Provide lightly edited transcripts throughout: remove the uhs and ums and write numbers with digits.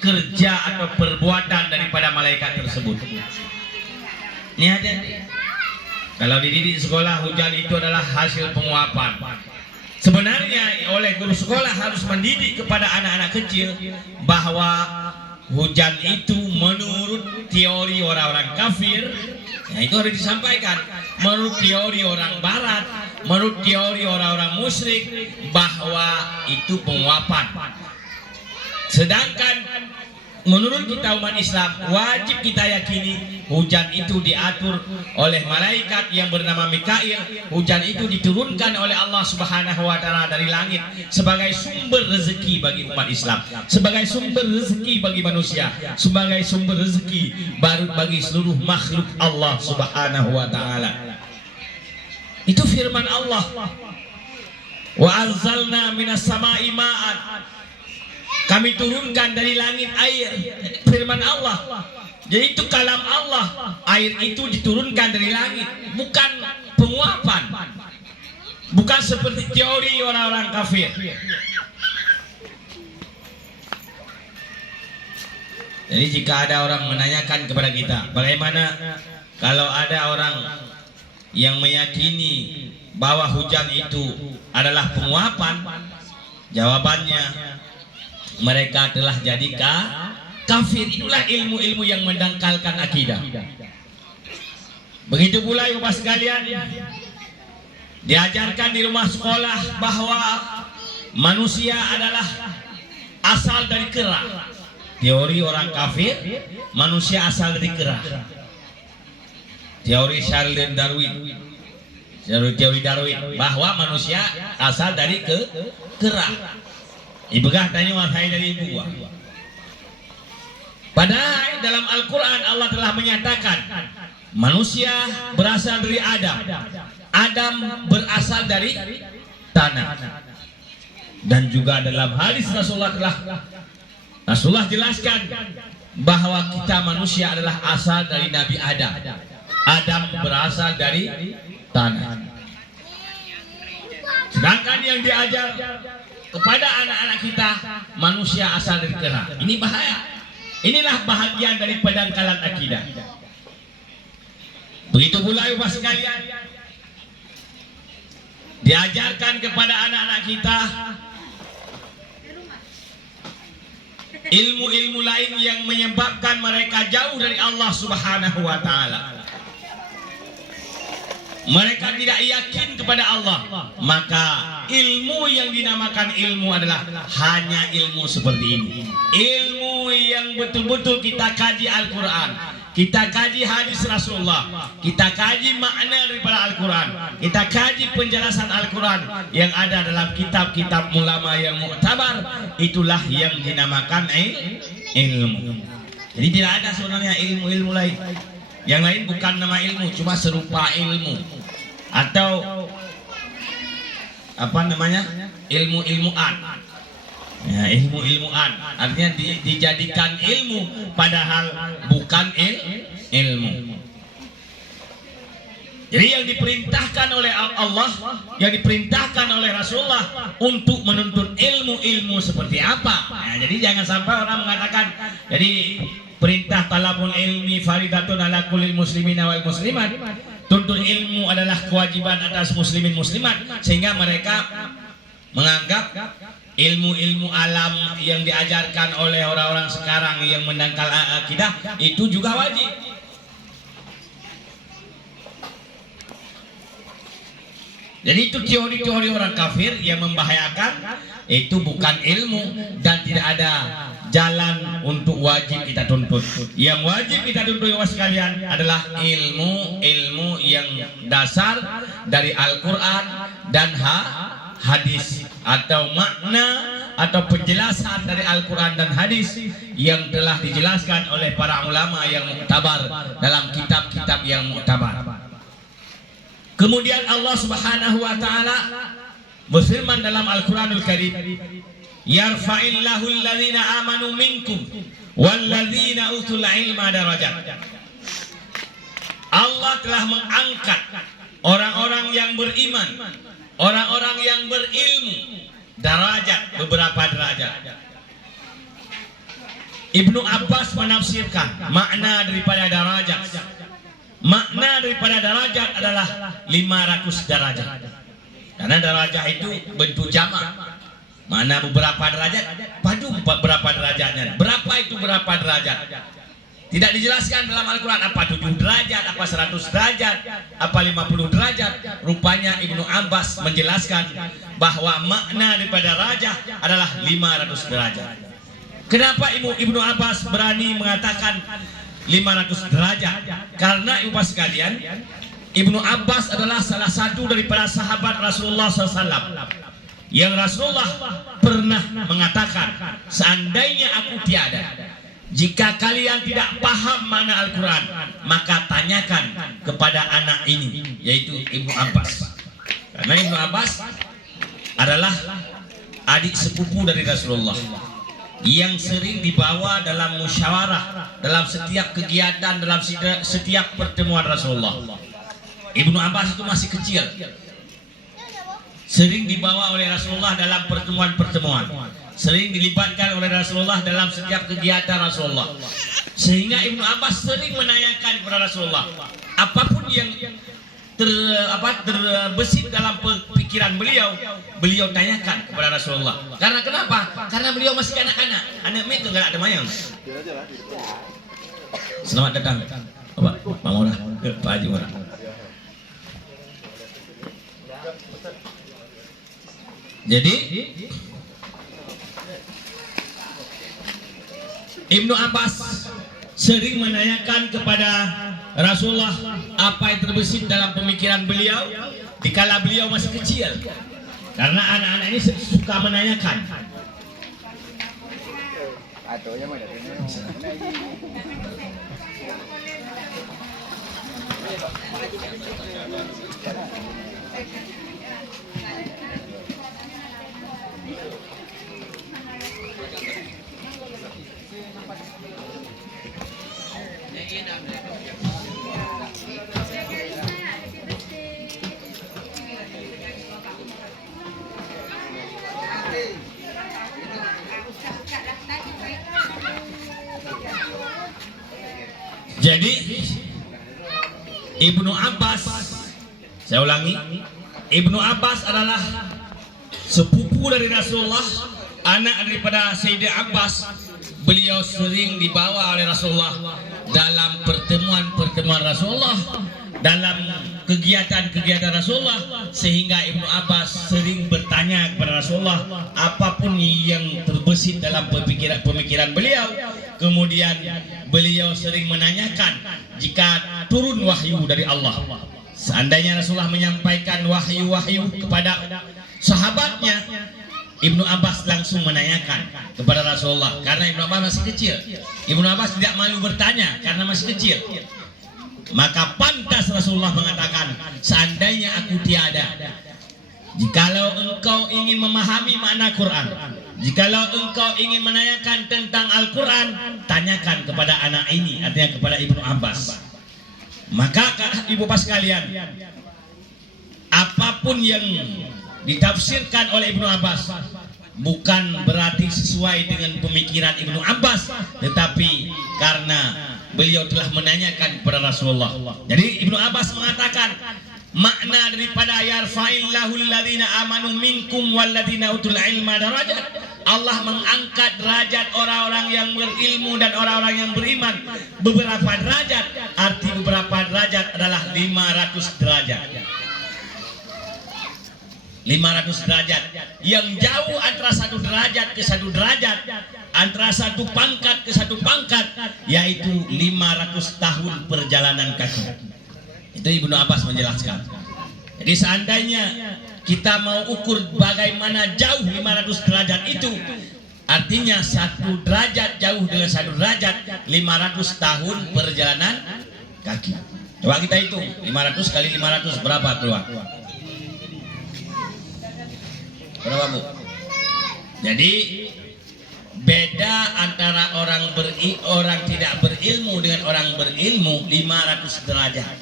kerja atau perbuatan daripada malaikat tersebut. Ini ada. Kalau dididik sekolah, hujan itu adalah hasil penguapan. Sebenarnya oleh guru sekolah harus mendidik kepada anak-anak kecil bahwa hujan itu menurut teori orang-orang kafir, ya itu harus disampaikan. Menurut teori orang barat, menurut teori orang-orang musyrik, bahwa itu penguapan. Sedangkan menurut kita umat Islam, wajib kita yakini hujan itu diatur oleh malaikat yang bernama Mikail. Hujan itu diturunkan oleh Allah Subhanahu wa taala dari langit sebagai sumber rezeki bagi umat Islam, sebagai sumber rezeki bagi manusia, sebagai sumber rezeki baru bagi seluruh makhluk Allah Subhanahu wa taala. Itu firman Allah. Wa anzalna minas sama'i ma'an. Kami turunkan dari langit air. Firman Allah. Jadi itu kalam Allah. Air itu diturunkan dari langit, bukan penguapan, bukan seperti teori orang-orang kafir. Jadi jika ada orang menanyakan kepada kita, bagaimana kalau ada orang yang meyakini bahwa hujan itu adalah penguapan, jawabannya, mereka telah jadi kafir. Itulah ilmu-ilmu yang mendangkalkan akidah. Begitu pula Bapak sekalian, diajarkan di rumah sekolah bahwa manusia adalah asal dari kera. Teori orang kafir, manusia asal dari kera. Teori Charles Darwin, teori Darwin, bahwa manusia asal dari kera. Ibegah tanya wahai dari ibu. Padahal dalam Al-Quran Allah telah menyatakan manusia berasal dari Adam, Adam berasal dari tanah. Dan juga dalam hadis Rasulullah jelaskan bahwa kita manusia adalah asal dari Nabi Adam. Adam berasal dari tanah. Sedangkan yang diajar kepada anak-anak kita, manusia asal dari kera. Ini bahaya. Inilah bahagian dari pendangkalan akidah. Begitu pula Bapak sekalian, diajarkan kepada anak-anak kita ilmu-ilmu lain yang menyebabkan mereka jauh dari Allah Subhanahu wa taala. Mereka tidak yakin kepada Allah, maka ilmu yang dinamakan ilmu adalah hanya ilmu seperti ini. Ilmu yang betul-betul kita kaji Al-Quran, kita kaji hadis Rasulullah, kita kaji makna daripada Al-Quran, kita kaji penjelasan Al-Quran yang ada dalam kitab-kitab ulama yang muktabar. Itulah yang dinamakan ilmu. Jadi tidak ada sebenarnya ilmu-ilmu lain. Yang lain bukan nama ilmu, cuma serupa ilmu atau apa namanya, ilmu-ilmuan. Ya, ilmu-ilmuan artinya dijadikan ilmu padahal bukan ilmu. Jadi yang diperintahkan oleh Allah, yang diperintahkan oleh Rasulullah untuk menuntut ilmu-ilmu seperti apa. Nah, jadi jangan sampai orang mengatakan, jadi perintah talabul ilmi faridatun ala kulli muslimina wal muslimat. Tuntut ilmu adalah kewajiban atas muslimin muslimat, sehingga mereka menganggap ilmu-ilmu alam yang diajarkan oleh orang-orang sekarang yang mendangkal akidah itu juga wajib. Jadi itu teori-teori orang kafir yang membahayakan. Itu bukan ilmu dan tidak ada jalan untuk wajib kita tuntut. Yang wajib kita tuntut Bapak sekalian adalah ilmu yang dasar dari Al-Quran dan hadis, atau makna atau penjelasan dari Al-Quran dan hadis yang telah dijelaskan oleh para ulama yang muktabar dalam kitab-kitab yang muktabar. Kemudian Allah Subhanahu wa taala berfirman dalam Al-Quranul Karim, yarfa'illahu alladhina amanu minkum walladhina utul ilma darajat. Allah telah mengangkat orang-orang yang beriman, orang-orang yang berilmu, derajat, beberapa derajat. Ibnu Abbas menafsirkan makna daripada darajat. Makna daripada derajat adalah 500 derajat. Karena derajat itu bentuk jamak. Mana beberapa derajat, padu berapa derajatnya. Berapa itu berapa derajat? Tidak dijelaskan dalam Al-Quran apa 7 derajat, apa 100 derajat, apa 50 derajat. Rupanya Ibnu Abbas menjelaskan bahwa makna daripada derajat adalah 500 derajat. Kenapa Ibnu Abbas berani mengatakan 500 derajat? Karena ibu sekalian, Ibnu Abbas adalah salah satu daripada sahabat Rasulullah SAW yang Rasulullah pernah mengatakan, seandainya aku tiada, jika kalian tidak paham makna Al-Quran, maka tanyakan kepada anak ini, yaitu Ibnu Abbas. Karena Ibnu Abbas adalah adik sepupu dari Rasulullah yang sering dibawa dalam musyawarah, dalam setiap kegiatan, dalam setiap pertemuan Rasulullah. Ibnu Abbas itu masih kecil, sering dibawa oleh Rasulullah dalam pertemuan-pertemuan, sering dilibatkan oleh Rasulullah dalam setiap kegiatan Rasulullah, sehingga Ibnu Abbas sering menanyakan kepada Rasulullah apapun yang terbesit dalam pikiran beliau, beliau tanyakan kepada Rasulullah. Karena kenapa? Karena beliau masih anak-anak. Anak itu nggak ada mayang. Selamat datang, Pak Maurah, Pak Haji Maurah. Jadi Ibnu Abbas sering menanyakan kepada Rasulullah apa yang terbesit dalam pemikiran beliau dikala beliau masih kecil, karena anak-anak ini suka menanyakan. Jadi Ibnu Abbas, saya ulangi, Ibnu Abbas adalah sepupu dari Rasulullah, anak daripada Sayyidina Abbas. Beliau sering dibawa oleh Rasulullah dalam pertemuan-pertemuan Rasulullah, dalam kegiatan-kegiatan Rasulullah, sehingga Ibnu Abbas sering bertanya kepada Rasulullah apapun yang terbesit dalam pemikiran beliau. Kemudian beliau sering menanyakan jika turun wahyu dari Allah. Seandainya Rasulullah menyampaikan wahyu-wahyu kepada sahabatnya, Ibnu Abbas langsung menanyakan kepada Rasulullah. Karena Ibnu Abbas masih kecil, Ibnu Abbas tidak malu bertanya karena masih kecil. Maka pantas Rasulullah mengatakan, seandainya aku tiada, jikalau engkau ingin memahami makna Quran, jikalau engkau ingin menanyakan tentang Al-Quran, tanyakan kepada anak ini, artinya kepada Ibnu Abbas. Maka ibu bapak sekalian, apapun yang ditafsirkan oleh Ibnu Abbas bukan berarti sesuai dengan pemikiran Ibnu Abbas, tetapi karena beliau telah menanyakan kepada Rasulullah. Jadi Ibnu Abbas mengatakan makna daripada yarfa'illahu alladhina amanu minkum walladhina utul ilma darajat, Allah mengangkat derajat orang-orang yang berilmu dan orang-orang yang beriman beberapa derajat. Arti beberapa derajat adalah 500 derajat. 500 derajat yang jauh antara satu derajat ke satu derajat, antara satu pangkat ke satu pangkat, yaitu 500 tahun perjalanan kaki. Itu Ibnu Abbas menjelaskan. Jadi seandainya kita mau ukur bagaimana jauh 500 derajat itu, artinya satu derajat jauh dengan satu derajat 500 tahun perjalanan kaki. Coba kita hitung 500 kali 500 berapa keluar? Berapa, Bu? Jadi beda antara orang tidak berilmu dengan orang berilmu 500 derajat.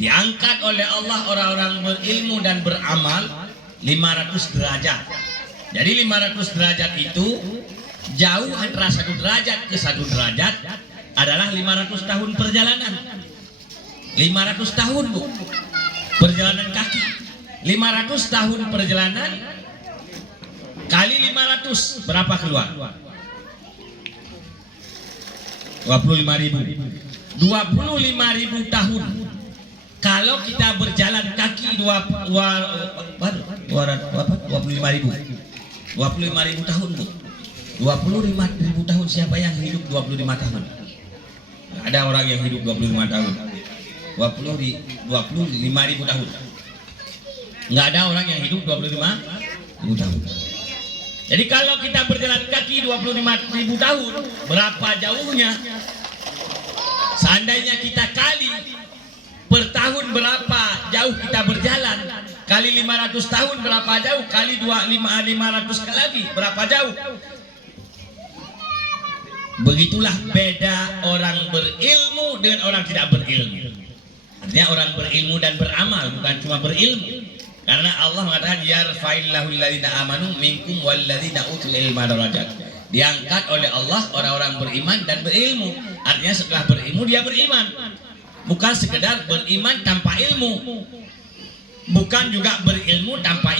Diangkat oleh Allah orang-orang berilmu dan beramal 500 derajat. Jadi 500 derajat itu Jauh antara satu derajat ke satu derajat adalah 500 tahun perjalanan. 500 tahun, Bu. Perjalanan kaki. 500 tahun perjalanan kali 500 berapa keluar? 25.000. 25.000 tahun. Kalau kita berjalan kaki 25.000 tahun, Bu. 25.000 tahun, siapa yang hidup 25 tahun? Ada orang yang hidup 25 tahun. 25.000 tahun. Nggak ada orang yang hidup 25.000 tahun. Jadi kalau kita berjalan kaki 25.000 tahun, berapa jauhnya? Seandainya kita kali per tahun berapa jauh kita berjalan, kali 500 tahun berapa jauh, kali 500 lagi berapa jauh? Begitulah beda orang berilmu dengan orang tidak berilmu. Artinya orang berilmu dan beramal, bukan cuma berilmu. Karena Allah mengatakan yarfa'illahu alladziina amanu minkum walladziina utul ilma darajat. Diangkat oleh Allah orang-orang beriman dan berilmu. Artinya setelah berilmu dia beriman. Bukan sekedar beriman tanpa ilmu. Bukan juga berilmu tanpa